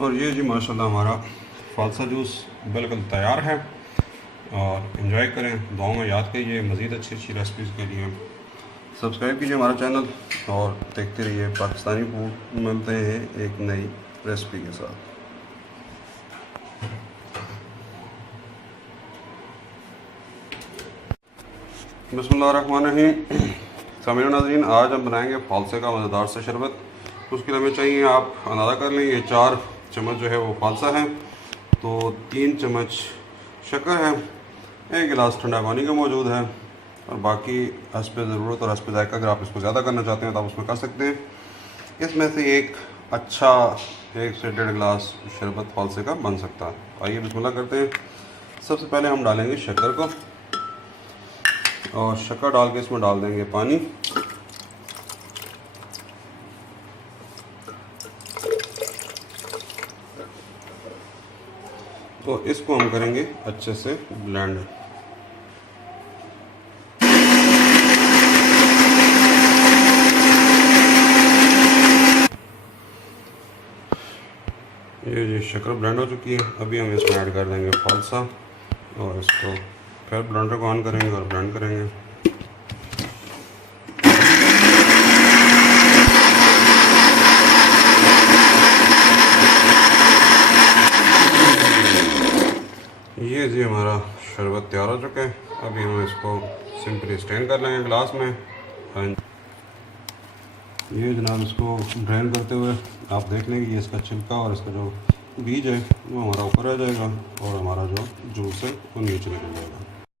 और ये जी माशाल्लाह हमारा फालसा जूस बिल्कुल तैयार है। और इन्जॉय करें, दुआओं में याद कीजिए। मज़ीद अच्छी अच्छी रेसिपीज़ के लिए सब्सक्राइब कीजिए हमारा चैनल और देखते रहिए पाकिस्तानी फूड। मिलते हैं एक नई रेसिपी के साथ। बिस्मिल्लाहिर्रहमानिर्रहीम। सामीन नाज़रीन, आज हम बनाएंगे फालसे का मज़ेदार से शरबत। उसके लिए हमें चाहिए, आप अंदाज़ा कर लें, ये 4 चम्मच जो है वो फालसा है, तो 3 चम्मच शक्कर है, 1 गिलास ठंडा पानी का मौजूद है, और बाकी हस्ब ज़रूरत और हस्ब ज़ायक़ा अगर आप इसको ज़्यादा करना चाहते हैं तो आप उसमें कर सकते हैं। इसमें से एक अच्छा 1 से 1.5 गिलास शरबत फालसे का बन सकता है। आइए बिस्मिल्लाह करते हैं। सबसे पहले हम डालेंगे शक्कर को, और शक्कर डाल के इसमें डाल देंगे पानी। तो इसको हम करेंगे अच्छे से ब्लेंड। ये शक्कर ब्लेंड हो चुकी है। अभी हम इसमें ऐड कर देंगे फालसा, और इसको फिर ब्लेंडर को ऑन करेंगे और ब्लेंड करेंगे। ये जी हमारा शरबत तैयार हो चुका है। अभी हम इसको सिंपली स्ट्रेन कर लेंगे ग्लास में। ये जनाब इसको ड्रेन करते हुए आप देख लेंगे, ये इसका छिलका और इसका जो बीज है वो हमारा ऊपर आ जाएगा, और हमारा जो जूस है वो नीचे निकल जाएगा।